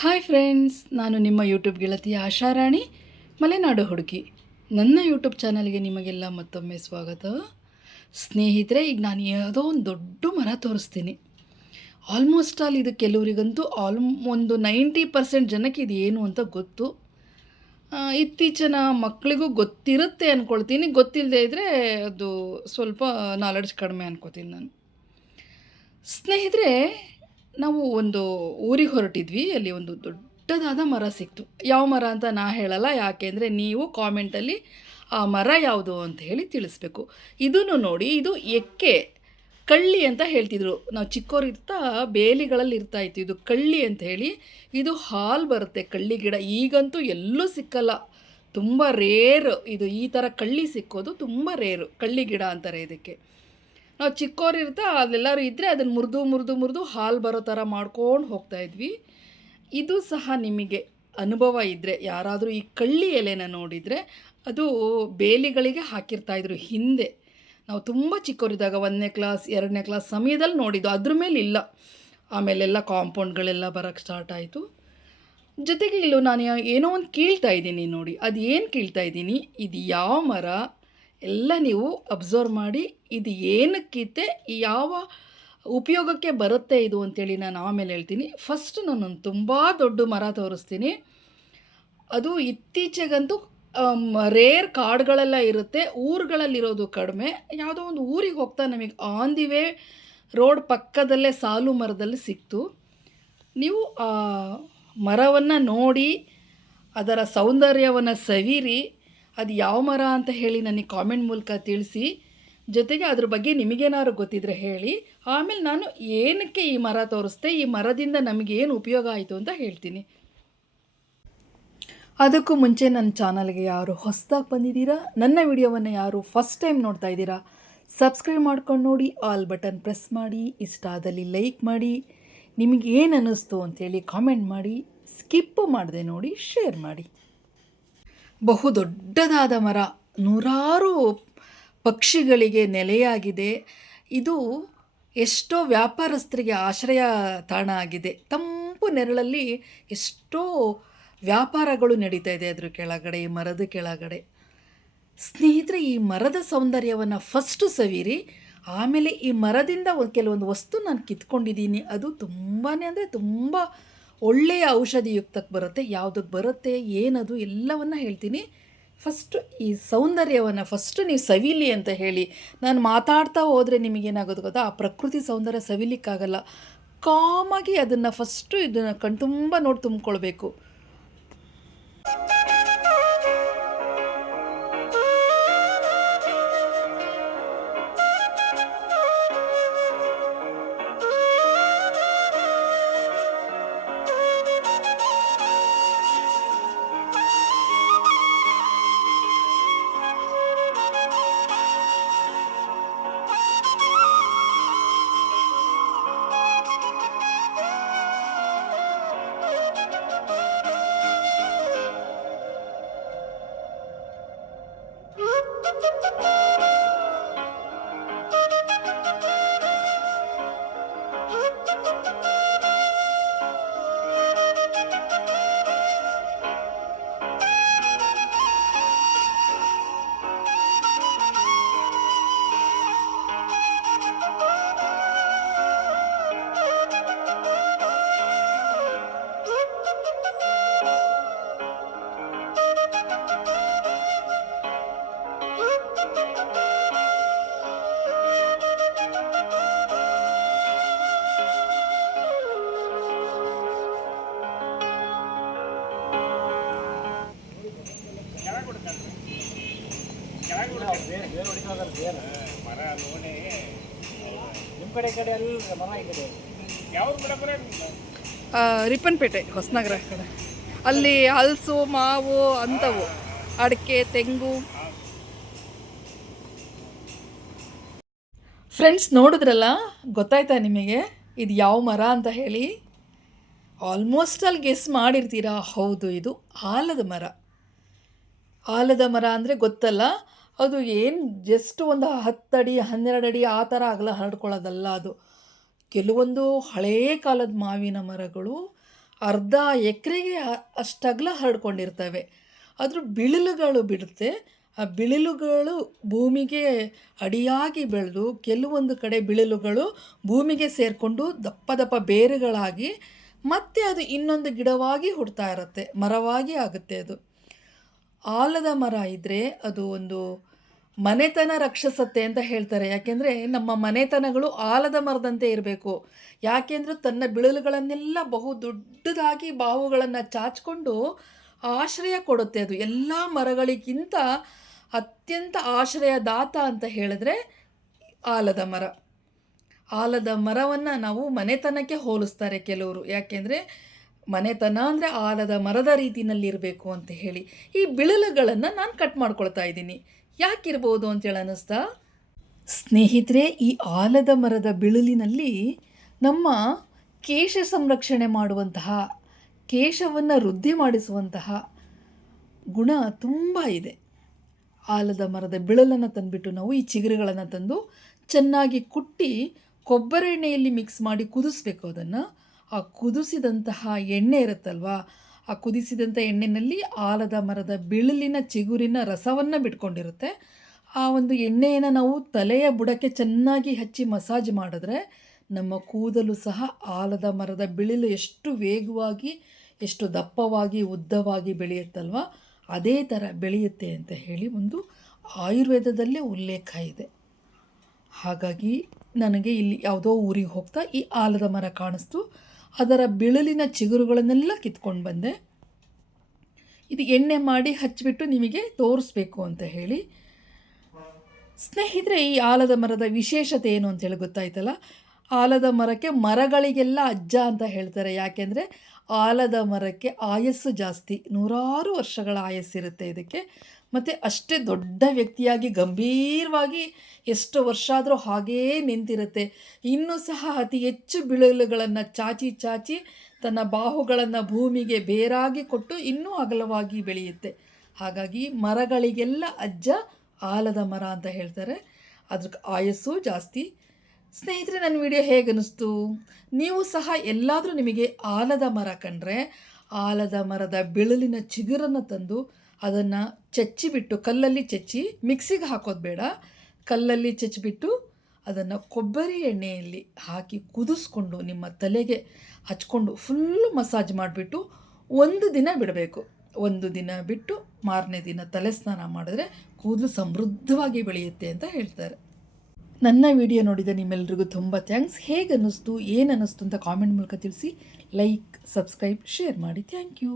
Hi friends, ನಾನು ನಿಮ್ಮ YouTube ಗೆಳತಿ ಆಶಾರಾಣಿ ಮಲೆನಾಡು ಹುಡುಗಿ. ನನ್ನ ಯೂಟ್ಯೂಬ್ ಚಾನಲ್ಗೆ ನಿಮಗೆಲ್ಲ ಮತ್ತೊಮ್ಮೆ ಸ್ವಾಗತ. ಸ್ನೇಹಿತರೆ, ಈಗ ನಾನು ಯಾವುದೋ ಒಂದು ದೊಡ್ಡ ಮರ ತೋರಿಸ್ತೀನಿ. ಆಲ್ಮೋಸ್ಟ್ ಆಲ್ ಇದು ಕೆಲವರಿಗಂತೂ ಒಂದು 90% ಜನಕ್ಕೆ ಇದು ಏನು ಅಂತ ಗೊತ್ತು. ಇತ್ತೀಚಿನ ಮಕ್ಕಳಿಗೂ ಗೊತ್ತಿರುತ್ತೆ ಅಂದ್ಕೊಳ್ತೀನಿ. ಗೊತ್ತಿಲ್ಲದೆ ಇದ್ದರೆ ಅದು ಸ್ವಲ್ಪ ನಾಲೆಡ್ಜ್ ಕಡಿಮೆ ಅಂದ್ಕೋತೀನಿ ನಾನು. ಸ್ನೇಹಿತರೆ, ನಾವು ಒಂದು ಊರಿಗೆ ಹೊರಟಿದ್ವಿ. ಅಲ್ಲಿ ಒಂದು ದೊಡ್ಡದಾದ ಮರ ಸಿಕ್ತು. ಯಾವ ಮರ ಅಂತ ನಾ ಹೇಳಲ್ಲ, ಯಾಕೆಂದರೆ ನೀವು ಕಾಮೆಂಟಲ್ಲಿ ಆ ಮರ ಯಾವುದು ಅಂತ ಹೇಳಿ ತಿಳಿಸ್ಬೇಕು. ಇದನ್ನು ನೋಡಿ, ಇದು ಎಕ್ಕೆ ಕಳ್ಳಿ ಅಂತ ಹೇಳ್ತಿದ್ರು. ನಾವು ಚಿಕ್ಕವರಿರ್ತಾ ಬೇಲಿಗಳಲ್ಲಿ ಇರ್ತಾಯಿತ್ತು. ಇದು ಕಳ್ಳಿ ಅಂತ ಹೇಳಿ. ಇದು ಹಾಲು ಬರುತ್ತೆ, ಕಳ್ಳಿ ಗಿಡ. ಈಗಂತೂ ಎಲ್ಲೂ ಸಿಕ್ಕಲ್ಲ, ತುಂಬ ರೇರ್. ಇದು ಈ ಥರ ಕಳ್ಳಿ ಸಿಕ್ಕೋದು ತುಂಬ ರೇರು. ಕಳ್ಳಿ ಗಿಡ ಅಂತಾರೆ ಇದಕ್ಕೆ. ನಾವು ಚಿಕ್ಕವರಿರ್ತಾ ಅದೆಲ್ಲರೂ ಇದ್ದರೆ ಅದನ್ನು ಮುರಿದು ಹಾಲು ಬರೋ ಥರ ಮಾಡ್ಕೊಂಡು ಹೋಗ್ತಾಯಿದ್ವಿ. ಇದು ಸಹ ನಿಮಗೆ ಅನುಭವ ಇದ್ದರೆ, ಯಾರಾದರೂ ಈ ಕಳ್ಳಿ ಎಲೆನ ನೋಡಿದರೆ, ಅದು ಬೇಲಿಗಳಿಗೆ ಹಾಕಿರ್ತಾಯಿದ್ರು ಹಿಂದೆ. ನಾವು ತುಂಬ ಚಿಕ್ಕವರಿದ್ದಾಗ 1ನೇ ಕ್ಲಾಸ್ 2ನೇ ಕ್ಲಾಸ್ ಸಮಯದಲ್ಲಿ ನೋಡಿದ್ದು. ಅದ್ರ ಮೇಲೆ ಇಲ್ಲ. ಆಮೇಲೆಲ್ಲ ಕಾಂಪೌಂಡ್ಗಳೆಲ್ಲ ಬರೋಕ್ಕೆ ಸ್ಟಾರ್ಟ್ ಆಯಿತು. ಜೊತೆಗೆ ಇಲ್ಲೂ ನಾನು ಏನೋ ಒಂದು ಕೀಳ್ತಾ ಇದ್ದೀನಿ ನೋಡಿ. ಅದು ಏನು ಕೀಳ್ತಾ ಇದ್ದೀನಿ, ಇದು ಯಾವ ಮರ ಎಲ್ಲ ನೀವು ಅಬ್ಸರ್ವ್ ಮಾಡಿ. ಇದು ಏನಕ್ಕಿತ್ತೆ, ಯಾವ ಉಪಯೋಗಕ್ಕೆ ಬರುತ್ತೆ ಇದು ಅಂತೇಳಿ ನಾನು ಆಮೇಲೆ ಹೇಳ್ತೀನಿ. ಫಸ್ಟ್ ನಾನೊಂದು ತುಂಬ ದೊಡ್ಡ ಮರ ತೋರಿಸ್ತೀನಿ. ಅದು ಇತ್ತೀಚೆಗಂತೂ ರೇರ್ ಕಾಡುಗಳೆಲ್ಲ ಇರುತ್ತೆ, ಊರುಗಳಲ್ಲಿರೋದು ಕಡಿಮೆ. ಯಾವುದೋ ಒಂದು ಊರಿಗೆ ಹೋಗ್ತಾ ನಮಗೆ ಆನ್ ದಿ ವೇ ರೋಡ್ ಪಕ್ಕದಲ್ಲೇ ಸಾಲು ಮರದಲ್ಲಿ ಸಿಕ್ತು. ನೀವು ಆ ಮರವನ್ನು ನೋಡಿ, ಅದರ ಸೌಂದರ್ಯವನ್ನು ಸವಿರಿ. ಅದು ಯಾವ ಮರ ಅಂತ ಹೇಳಿ ನನಗೆ ಕಾಮೆಂಟ್ ಮೂಲಕ ತಿಳಿಸಿ. ಜೊತೆಗೆ ಅದ್ರ ಬಗ್ಗೆ ನಿಮಗೇನಾದ್ರು ಗೊತ್ತಿದ್ರೆ ಹೇಳಿ. ಆಮೇಲೆ ನಾನು ಏನಕ್ಕೆ ಈ ಮರ ತೋರಿಸ್ದೆ, ಈ ಮರದಿಂದ ನಮಗೇನು ಉಪಯೋಗ ಆಯಿತು ಅಂತ ಹೇಳ್ತೀನಿ. ಅದಕ್ಕೂ ಮುಂಚೆ ನನ್ನ ಚಾನಲ್ಗೆ ಯಾರು ಹೊಸದಾಗಿ ಬಂದಿದ್ದೀರಾ, ನನ್ನ ವಿಡಿಯೋವನ್ನು ಯಾರು ಫಸ್ಟ್ ಟೈಮ್ ನೋಡ್ತಾ ಇದ್ದೀರಾ, ಸಬ್ಸ್ಕ್ರೈಬ್ ಮಾಡ್ಕೊಂಡು ನೋಡಿ, ಆಲ್ ಬಟನ್ ಪ್ರೆಸ್ ಮಾಡಿ, ಇಷ್ಟ ಆದಲ್ಲಿ ಲೈಕ್ ಮಾಡಿ, ನಿಮಗೇನು ಅನ್ನಿಸ್ತು ಅಂಥೇಳಿ ಕಾಮೆಂಟ್ ಮಾಡಿ, ಸ್ಕಿಪ್ಪು ಮಾಡದೆ ನೋಡಿ, ಶೇರ್ ಮಾಡಿ. ಬಹುದೊಡ್ಡದಾದ ಮರ, ನೂರಾರು ಪಕ್ಷಿಗಳಿಗೆ ನೆಲೆಯಾಗಿದೆ. ಇದು ಎಷ್ಟೋ ವ್ಯಾಪಾರಸ್ಥರಿಗೆ ಆಶ್ರಯ ತಾಣ ಆಗಿದೆ. ತಂಪು ನೆರಳಲ್ಲಿ ಎಷ್ಟೋ ವ್ಯಾಪಾರಗಳು ನಡೀತಾ ಇದೆ ಅದರ ಕೆಳಗಡೆ, ಈ ಮರದ ಕೆಳಗಡೆ. ಸ್ನೇಹಿತರೆ, ಈ ಮರದ ಸೌಂದರ್ಯವನ್ನು ಫಸ್ಟು ಸವಿರಿ. ಆಮೇಲೆ ಈ ಮರದಿಂದ ಕೆಲವೊಂದು ವಸ್ತು ನಾನು ಕಿತ್ಕೊಂಡಿದ್ದೀನಿ. ಅದು ತುಂಬಾ ಅಂದರೆ ತುಂಬ ಒಳ್ಳೆಯ ಔಷಧಿಯುಕ್ತಕ್ಕೆ ಬರುತ್ತೆ. ಯಾವುದಕ್ಕೆ ಬರುತ್ತೆ, ಏನದು ಎಲ್ಲವನ್ನು ಹೇಳ್ತೀನಿ. ಫಸ್ಟು ಈ ಸೌಂದರ್ಯವನ್ನು ಫಸ್ಟು ನೀವು ಸವಿಲಿ ಅಂತ ಹೇಳಿ. ನಾನು ಮಾತಾಡ್ತಾ ಹೋದರೆ ನಿಮಗೇನಾಗೋದು ಗೊತ್ತಾ, ಆ ಪ್ರಕೃತಿ ಸೌಂದರ್ಯ ಸವಿಲಿಕ್ಕಾಗಲ್ಲ. ಕಾಮಾಗಿ ಅದನ್ನು ಫಸ್ಟು ಇದನ್ನು ಕಣ್ತುಂಬ ನೋಡಿ ತುಂಬಿಕೊಳ್ಬೇಕು. ನಿಮ್ಮ ಕಡೆ ಎಲ್ಲ ಮರ ಈ ಕಡೆ ಯಾವ ರಿಪ್ಪನ್ಪೇಟೆ ಹೊಸನಗರ ಕಡೆ ಅಲ್ಲಿ ಹಲಸು ಮಾವು ಅಂಥವು ಅಡಿಕೆ ತೆಂಗು. ಫ್ರೆಂಡ್ಸ್ ನೋಡಿದ್ರಲ್ಲ, ಗೊತ್ತಾಯ್ತಾ ನಿಮಗೆ ಇದು ಯಾವ ಮರ ಅಂತ ಹೇಳಿ? ಆಲ್ಮೋಸ್ಟ್ ಅಲ್ಲಿ ಗೆಸ್ ಮಾಡಿರ್ತೀರಾ. ಹೌದು, ಇದು ಆಲದ ಮರ. ಆಲದ ಮರ ಅಂದರೆ ಗೊತ್ತಲ್ಲ, ಅದು ಏನು ಜಸ್ಟ್ ಒಂದು 10 ಅಡಿ 12 ಅಡಿ ಆ ಥರ ಅಗಲ ಹರಡ್ಕೊಳ್ಳೋದಲ್ಲ. ಅದು ಕೆಲವೊಂದು ಹಳೇ ಕಾಲದ ಮಾವಿನ ಮರಗಳು ಅರ್ಧ ಎಕರೆಗೆ ಅಷ್ಟಗಲ ಹರಡ್ಕೊಂಡಿರ್ತವೆ. ಅದ್ರ ಬಿಳಿಲುಗಳು ಬಿಡುತ್ತೆ. ಆ ಬಿಳಿಲುಗಳು ಭೂಮಿಗೆ ಅಡಿಯಾಗಿ ಬೆಳೆದು ಕೆಲವೊಂದು ಕಡೆ ಬಿಳಿಲುಗಳು ಭೂಮಿಗೆ ಸೇರಿಕೊಂಡು ದಪ್ಪ ದಪ್ಪ ಬೇರುಗಳಾಗಿ ಮತ್ತೆ ಅದು ಇನ್ನೊಂದು ಗಿಡವಾಗಿ ಹುಡ್ತಾ ಇರುತ್ತೆ, ಮರವಾಗಿ ಆಗುತ್ತೆ. ಅದು ಆಲದ ಮರ ಇದ್ದರೆ ಅದು ಒಂದು ಮನೆತನ ರಕ್ಷಿಸತ್ತೆ ಅಂತ ಹೇಳ್ತಾರೆ. ಯಾಕೆಂದರೆ ನಮ್ಮ ಮನೆತನಗಳು ಆಲದ ಮರದಂತೆ ಇರಬೇಕು. ಯಾಕೆಂದರೆ ತನ್ನ ಬಿಳಿಲುಗಳನ್ನೆಲ್ಲ ಬಹು ದೊಡ್ಡದಾಗಿ ಬಾಹುಗಳನ್ನು ಚಾಚಿಕೊಂಡು ಆಶ್ರಯ ಕೊಡುತ್ತೆ. ಅದು ಎಲ್ಲ ಮರಗಳಿಗಿಂತ ಅತ್ಯಂತ ಆಶ್ರಯದಾತ ಅಂತ ಹೇಳಿದ್ರೆ ಆಲದ ಮರ. ಆಲದ ಮರವನ್ನು ನಾವು ಮನೆತನಕ್ಕೆ ಹೋಲಿಸ್ತಾರೆ ಕೆಲವರು. ಯಾಕೆಂದರೆ ಮನೆತನ ಅಂದರೆ ಆಲದ ಮರದ ರೀತಿಯಲ್ಲಿರಬೇಕು ಅಂತ ಹೇಳಿ. ಈ ಬಿಳಿಲುಗಳನ್ನು ನಾನು ಕಟ್ ಮಾಡ್ಕೊಳ್ತಾ ಇದ್ದೀನಿ. ಯಾಕಿರ್ಬೋದು ಅಂತೇಳಿ ಅನ್ನಿಸ್ತಾ? ಸ್ನೇಹಿತರೆ, ಈ ಆಲದ ಮರದ ಬಿಳಿಲಿನಲ್ಲಿ ನಮ್ಮ ಕೇಶ ಸಂರಕ್ಷಣೆ ಮಾಡುವಂತಹ, ಕೇಶವನ್ನು ವೃದ್ಧಿ ಮಾಡಿಸುವಂತಹ ಗುಣ ತುಂಬ ಇದೆ. ಆಲದ ಮರದ ಬಿಳಲನ್ನು ತಂದುಬಿಟ್ಟು ನಾವು ಈ ಚಿಗುರುಗಳನ್ನು ತಂದು ಚೆನ್ನಾಗಿ ಕುಟ್ಟಿ ಕೊಬ್ಬರಿ ಎಣ್ಣೆಯಲ್ಲಿ ಮಿಕ್ಸ್ ಮಾಡಿ ಕುದಿಸ್ಬೇಕು. ಅದನ್ನು ಆ ಕುದಿಸಿದಂತಹ ಎಣ್ಣೆ ಇರುತ್ತಲ್ವ, ಆ ಕುದಿಸಿದಂಥ ಎಣ್ಣೆಯಲ್ಲಿ ಆಲದ ಮರದ ಬಿಳಿಲಿನ ಚಿಗುರಿನ ರಸವನ್ನು ಬಿಟ್ಕೊಂಡಿರುತ್ತೆ. ಆ ಒಂದು ಎಣ್ಣೆಯನ್ನು ನಾವು ತಲೆಯ ಬುಡಕ್ಕೆ ಚೆನ್ನಾಗಿ ಹಚ್ಚಿ ಮಸಾಜ್ ಮಾಡಿದ್ರೆ ನಮ್ಮ ಕೂದಲು ಸಹ ಆಲದ ಮರದ ಬಿಳಿಲು ಎಷ್ಟು ವೇಗವಾಗಿ, ಎಷ್ಟು ದಪ್ಪವಾಗಿ, ಉದ್ದವಾಗಿ ಬೆಳೆಯುತ್ತಲ್ವ, ಅದೇ ಥರ ಬೆಳೆಯುತ್ತೆ ಅಂತ ಹೇಳಿ ಒಂದು ಆಯುರ್ವೇದದಲ್ಲೇ ಉಲ್ಲೇಖ ಇದೆ. ಹಾಗಾಗಿ ನನಗೆ ಇಲ್ಲಿ ಯಾವುದೋ ಊರಿಗೆ ಹೋಗ್ತಾ ಈ ಆಲದ ಮರ ಕಾಣಿಸ್ತು. ಅದರ ಬಿಳಿಲಿನ ಚಿಗುರುಗಳನ್ನೆಲ್ಲ ಕಿತ್ಕೊಂಡು ಬಂದೆ. ಇದು ಎಣ್ಣೆ ಮಾಡಿ ಹಚ್ಚಿಬಿಟ್ಟು ನಿಮಗೆ ತೋರಿಸ್ಬೇಕು ಅಂತ ಹೇಳಿ. ಸ್ನೇಹಿತರೆ, ಈ ಆಲದ ಮರದ ವಿಶೇಷತೆ ಏನು ಅಂತೇಳಿ ಗೊತ್ತಾಯ್ತಲ್ಲ. ಆಲದ ಮರಕ್ಕೆ ಮರಗಳಿಗೆಲ್ಲ ಅಜ್ಜ ಅಂತ ಹೇಳ್ತಾರೆ. ಯಾಕೆಂದರೆ ಆಲದ ಮರಕ್ಕೆ ಆಯಸ್ಸು ಜಾಸ್ತಿ, 100 ವರ್ಷಗಳ ಆಯಸ್ಸಿರುತ್ತೆ ಇದಕ್ಕೆ. ಮತ್ತು ಅಷ್ಟೇ ದೊಡ್ಡ ವ್ಯಕ್ತಿಯಾಗಿ ಗಂಭೀರವಾಗಿ ಎಷ್ಟು ವರ್ಷ ಆದರೂ ಹಾಗೇ ನಿಂತಿರುತ್ತೆ. ಇನ್ನೂ ಸಹ ಅತಿ ಹೆಚ್ಚು ಬಿಳಿಲುಗಳನ್ನು ಚಾಚಿ ಚಾಚಿ ತನ್ನ ಬಾಹುಗಳನ್ನು ಭೂಮಿಗೆ ಬೇರಾಗಿ ಕೊಟ್ಟು ಇನ್ನೂ ಅಗಲವಾಗಿ ಬೆಳೆಯುತ್ತೆ. ಹಾಗಾಗಿ ಮರಗಳಿಗೆಲ್ಲ ಅಜ್ಜ ಆಲದ ಮರ ಅಂತ ಹೇಳ್ತಾರೆ. ಅದ್ರ ಆಯಸ್ಸು ಜಾಸ್ತಿ. ಸ್ನೇಹಿತರೆ, ನನ್ನ ವಿಡಿಯೋ ಹೇಗೆ ಅನ್ನಿಸ್ತು? ನೀವು ಸಹ ಎಲ್ಲಾದರೂ ನಿಮಗೆ ಆಲದ ಮರ ಕಂಡ್ರೆ ಆಲದ ಮರದ ಬಿಳಿಲಿನ ಚಿಗುರನ್ನು ತಂದು ಅದನ್ನು ಚಚ್ಚಿಬಿಟ್ಟು, ಕಲ್ಲಲ್ಲಿ ಚಚ್ಚಿ, ಮಿಕ್ಸಿಗೆ ಹಾಕೋದು ಬೇಡ, ಕಲ್ಲಲ್ಲಿ ಚಚ್ಚಿಬಿಟ್ಟು ಅದನ್ನು ಕೊಬ್ಬರಿ ಎಣ್ಣೆಯಲ್ಲಿ ಹಾಕಿ ಕುದಿಸ್ಕೊಂಡು ನಿಮ್ಮ ತಲೆಗೆ ಹಚ್ಕೊಂಡು ಫುಲ್ಲು ಮಸಾಜ್ ಮಾಡಿಬಿಟ್ಟು 1 ದಿನ ಬಿಡಬೇಕು. 1 ದಿನ ಬಿಟ್ಟು ಮಾರನೇ ದಿನ ತಲೆ ಸ್ನಾನ ಮಾಡಿದ್ರೆ ಕೂದಲು ಸಮೃದ್ಧವಾಗಿ ಬೆಳೆಯುತ್ತೆ ಅಂತ ಹೇಳ್ತಾರೆ. ನನ್ನ ವಿಡಿಯೋ ನೋಡಿದ ನಿಮ್ಮೆಲ್ರಿಗೂ ತುಂಬ ಥ್ಯಾಂಕ್ಸ್. ಹೇಗೆ ಅನ್ನಿಸ್ತು, ಏನು ಅನ್ನಿಸ್ತು ಅಂತ ಕಾಮೆಂಟ್ ಮೂಲಕ ತಿಳಿಸಿ. ಲೈಕ್, ಸಬ್ಸ್ಕ್ರೈಬ್, ಶೇರ್ ಮಾಡಿ. Thank you.